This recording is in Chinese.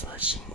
For.